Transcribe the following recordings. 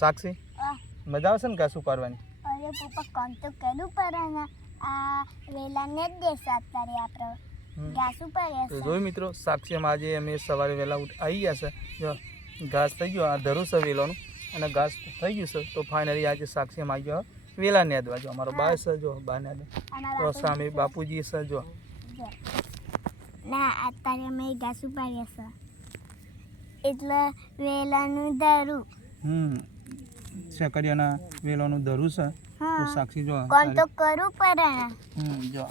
સાક્ષી? મજા આવશે ને કશું કરવાની અરે પપ્પા કામ તો કરવું પડે આ વેલા ને જ દેશે અત્યારે આપણે. ઘાસ ઉપર તો જોયું મિત્રો સાક્ષીમાં આજે અમે સવારે વહેલા ઉઠ આવી ગયા છે. જો ઘાસ થઈ ગયો આ ધરું છે વેલાનું અને ઘાસ થઈ ગયું છે તો ફાઇનલી આજે સાક્ષીમાં આવી ગયો વેલા નેદવા જો અમારો બા છે જો બા નેદ અને તો સામે બાપુજી છે જો. ના અત્યારે અમે ઘાસ ઉપાડીએ છે. એટલે વેલાનું ધરું. હમ. સકરિયાના વેલોનું ધરું છે. તો સાક્ષી જો કોણ તો કરું પડે હમ જો.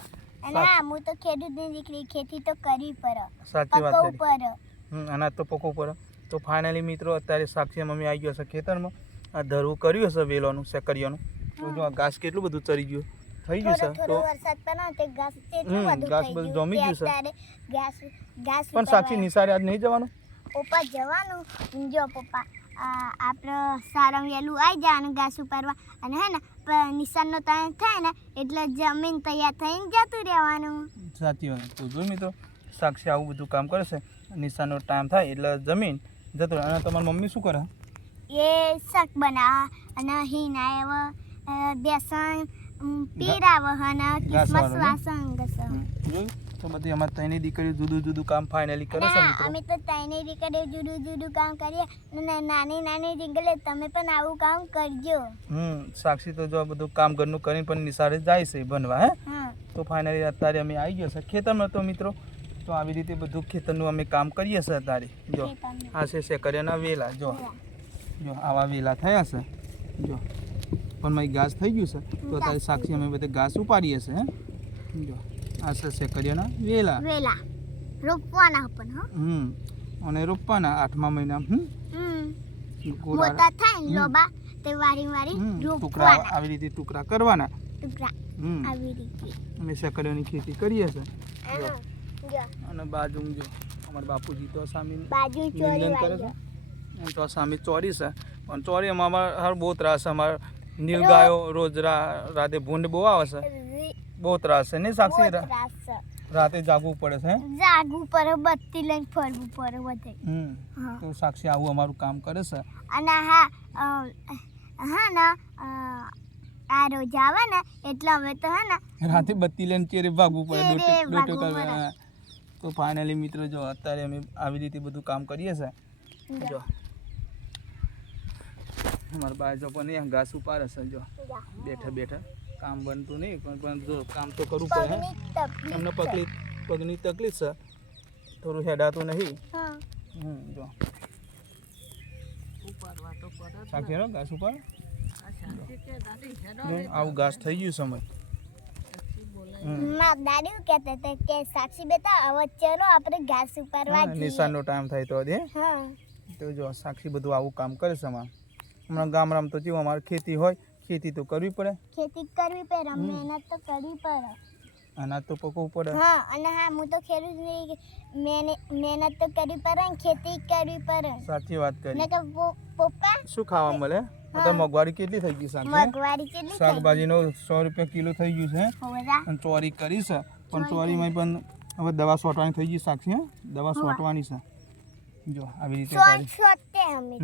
અને હા તો ખેડૂતની દીકરી ખેતી તો કરી પડે. સાચી વાત કરી હમ અનાજ તો પકો પડે. તો ફાઇનલી મિત્રો અત્યારે સાક્ષી મમ્મી આવી ગયો છે ખેતરમાં. આ ધરવું કર્યું હશે વેલોનું સેકરિયાનું તો જો ઘાસ કેટલું બધું ચરી ગયું? થઈ ગયું છે? તો વરસાદ પડે તે ઘાસ કેટલું બધું ઘાસ જામી ગયું છે. ઘાસ ઘાસ પણ સાક્ષી નિસારે આજ નહીં જવાનું? પપ્પા જવાનું? જો પપ્પા. આપણે સારમ વહેલું આવી જવાનું ઘાસ ઉપાડવા. અને હે ને નિશાનનો ટાઈમ થાય ને એટલે જમીન તૈયાર થઈને જતું રહેવાનું. સાચી વાત. તું જોઈ મિત્રો સાક્ષી આવું બધું કામ કરશે નિશાનનો ટાઈમ થાય એટલે જમીન જતું. અને તમારી મમ્મી શું કરે? એ શાક બનાવે અને હિન આવે બેસણ પીરાવે અને કિસમસ વાસણ ઘસે તો બધી અમે ત્રણેય દીકરીઓ જુદું જુદું કામ ફાઇનલી કરે છે મિત્રો. અમે તો ત્રણેય દીકરીઓ જુદું જુદું કામ કરીએ. અને નાની નાની દીકરીઓ તમે પણ આવું કામ કરજો. હમ સાક્ષી તો જો આ બધું કામ ઘરનું કરીને પણ નિસારે જાય છે બનવા હે? તો ફાઇનલી અત્યારે અમે આવી ગયા છે ખેતરમાં તો મિત્રો. તો આવી રીતે બધું ખેતરનું અમે કામ કરીએ છીએ અત્યારે. જો. આ છે સેકરિયાના વેલા જો. જો આવા વેલા થયા છે. જો પણ મારી ઘાસ થઈ ગયું છે. તો અત્યારે સાક્ષી અમે બધે ઘાસ ઉપાડીએ છે હે? જો. આ છે વેલા. વેલા. રોપવાના પણ હો. હમ. અને રોપવાના આઠમા મહિના હમ? મોટા થાય ને. લોબા તે વારી વારી ટુકડા આવી રીતે ટુકડા કરવાના. ટુકડા હમ. આવી રીતે. અમે શેકડિયાની ખેતી કરીએ જો. અને બાજુ જો અમારા બાપુજી તો સામે બાજુ ચોરી કરે છે. તો સામે ચોરી છે. પણ ચોરી અમારા હાર બહુ ત્રાસ છે. અમારા નીલગાયો રોજ રાતે ભૂંડ બહુ આવે છે. બહુ ત્રાસ છે. ને સાક્ષી. રાતે જાગવું પડે છે જાગવું પડે બત્તી લઈને ફરવું પડે બધે. હમ. હા. તો સાક્ષી આવું અમારું કામ કરે છે. અને હા હા ને આ રોજ આવે ને એટલે અમે તો હે ને રાતે બત્તી લઈને ચેરે ભાગવું પડે કરવા તો ફાઇનલી મિત્રો જો અત્યારે અમે આવી રીતે બધું કામ કરીએ છે. જો. અમારા બાજુ પણ ઘાસ ઉપાડે છે જો. બેઠા બેઠા. કામ બનતું નહીં પણ પણ જો કામ તો કરવું પડે એમને પગલી પગની તકલીફ છે. થોડું હેડાતું નહીં. હા. હમ જો. સાખી રહો ઘાસ ઉપર? આવું ઘાસ થઈ ગયું સમય દાદી કહેતા હતા કે સાક્ષી બેટા હવે ચલો આપણે ઘાસ ઉપાડવા નિશાનનો ટાઈમ થાય તો દે હા. તો જો સાક્ષી બધું આવું કામ કરે છે અમારે. હમણાં ગામડામાં તો જેવું અમારે ખેતી હોય ખેતી તો કરવી પડે. ખેતી કરવી પડે. મહેનત તો કરવી પડે. અનાજ તો પકવવું પડે. હા અને હા હું તો ખેડૂત મહેનત તો કરવી પડે ને ખેતી કરવી પડે. સાચી વાત કરી. ને તો પપ્પા? શું ખાવા મળે? અત્યારે મોંઘવારી કેટલી થઈ ગઈ સાક્ષી મગવારી કેટલી શાકભાજીનો સો રૂપિયા કિલો થઈ ગયું છે. અને ચોરી કરી છે. પણ ચોરીમાં પણ હવે દવા છોટવાની થઈ ગઈ સાક્ષી દવા સોટવાની છે. જો આવી રીતે અમે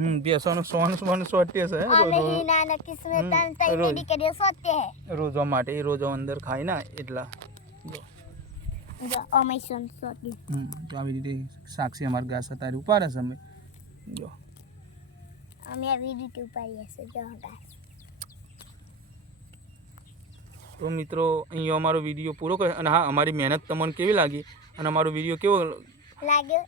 હિના ને તન તઈ રોજ. સોતે હે. રોજો માટે એ રોજો અંદર ખાય ના એટલા. જો. જો અમે સોન સોતી હમ તો આવી રીતે સાક્ષી અમાર ઘાસ અત્યારે ઉપાડે છે અમે. જો. અમે આવી રીતે ઉપાડીએ છીએ જો ઘાસ. તો મિત્રો અહીંયા અમારો વીડિયો પૂરો કરે અને હા અમારી મહેનત તમને કેવી લાગી? અને અમારો વીડિયો કેવો લાગ્યો?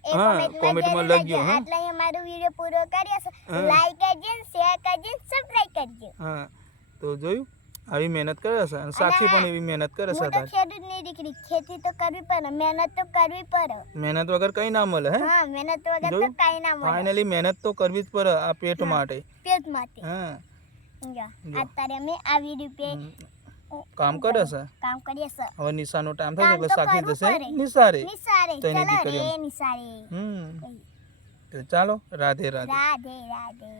કોમેન્ટમાં લખજો, હા. આટલા અમારો વિડિયો પૂરો કર્યો છે. લાઈક કરજો શેર કરજો સબસ્ક્રાઇબ કરજો. હા. તો જોયું? આવી મહેનત કરે છે અને સાક્ષી પણ એવી મહેનત કરે છે હું તો અત્યારે ખેડૂતની દીકરી. ખેતી તો કરવી પડે મહેનત તો કરવી પડે. મહેનત વગર કઈ ના મળે હે? હા મહેનત વગર તો કઈ ના મળે. ફાઇનલી મહેનત તો કરવી જ પડે આ પેટ માટે. પેટ માટે. હા. અત્યારે અમે આવી રીતે હમ. કામ કરે છે? કામ કરીએ છે. હવે નિશાનો ટાઈમ થાય એટલે સાખી જશે. નિસારે નિસારે તો એની નિસારે હમ. તો ચાલો રાધે રાધે. રાધે રાધે.